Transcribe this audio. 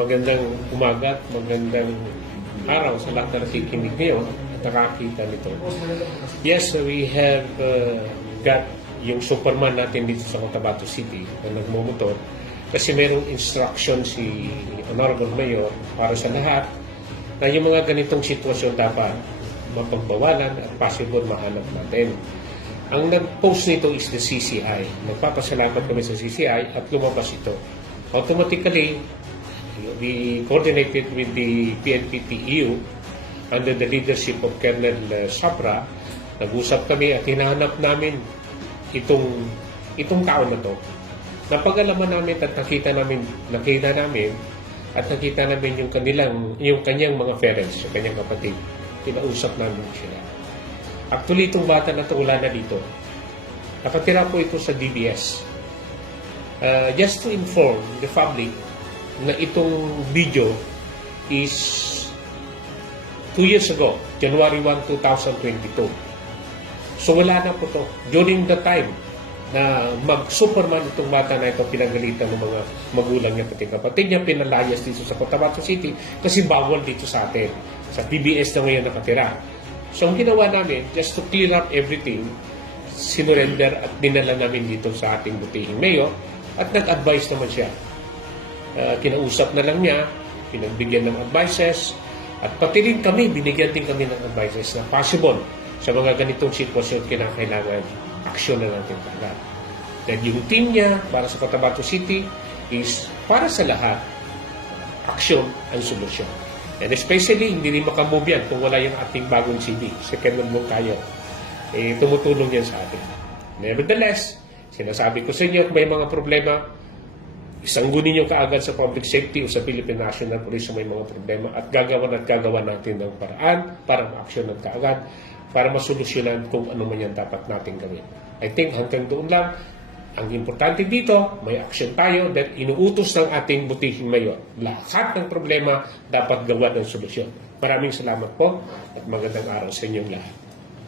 magandang umaga at magandang araw sa lahat na nakikinig ngayon at nakakita nito. Yes, we have got yung Superman natin dito sa Cotabato City na nagmumotor kasi mayroong instruction si Honorable Mayor para sa lahat na yung mga ganitong sitwasyon dapat mapagbawalan at possible mahanap natin. Ang nag-post nito is the CCI. Nagpapasalamat kami sa CCI at lumabas ito. Automatically, we coordinated with the PNP-TEU under the leadership of Colonel Sabra. Nag-usap kami at hinahanap namin itong tao na to. Napag-alaman namin at nakita namin yung kanyang mga parents, yung kanyang kapatid. Kinausap namin sila. Actually, itong bata na ito, wala na dito. Nakatira po ito sa DBS. Just to inform the public na itong video is 2 years ago, January 1, 2022. So wala na po ito. During the time na mag-Superman itong bata na ito, pinagalitan ng mga magulang niya pati kapatid niya, pinalayas dito sa Cotabato City kasi bawal dito sa atin. Sa DBS na ngayon nakatira. So ang ginawa namin, just to clear up everything, sinurrender at dinala namin dito sa ating butihing mayor at nag-advise naman siya. Kinausap na lang niya, pinagbigyan ng advices at pati rin kami, binigyan din kami ng advices na possible sa mga ganitong sitwasyon kinakailangan aksyon na natin agad. Then yung team niya para sa Cotabato City is para sa lahat, aksyon ang solusyon. And especially, hindi rin makamove yan kung wala yung ating bagong CD, si Colonel Moncayo. Tumutulong yan sa atin. Nevertheless, sinasabi ko sa inyo, kung may mga problema, isanggunin nyo kaagad sa public safety o sa Philippine National Police kung may mga problema at gagawa natin ng paraan para ma-aksyonan kaagad, para masolusyonan kung ano man yan dapat natin gawin. I think hanggang doon lang. Ang importante dito, may action tayo dahil inuutos ng ating butihing mayor. Lahat ng problema dapat gawa ng solusyon. Maraming salamat po at magandang araw sa inyong lahat.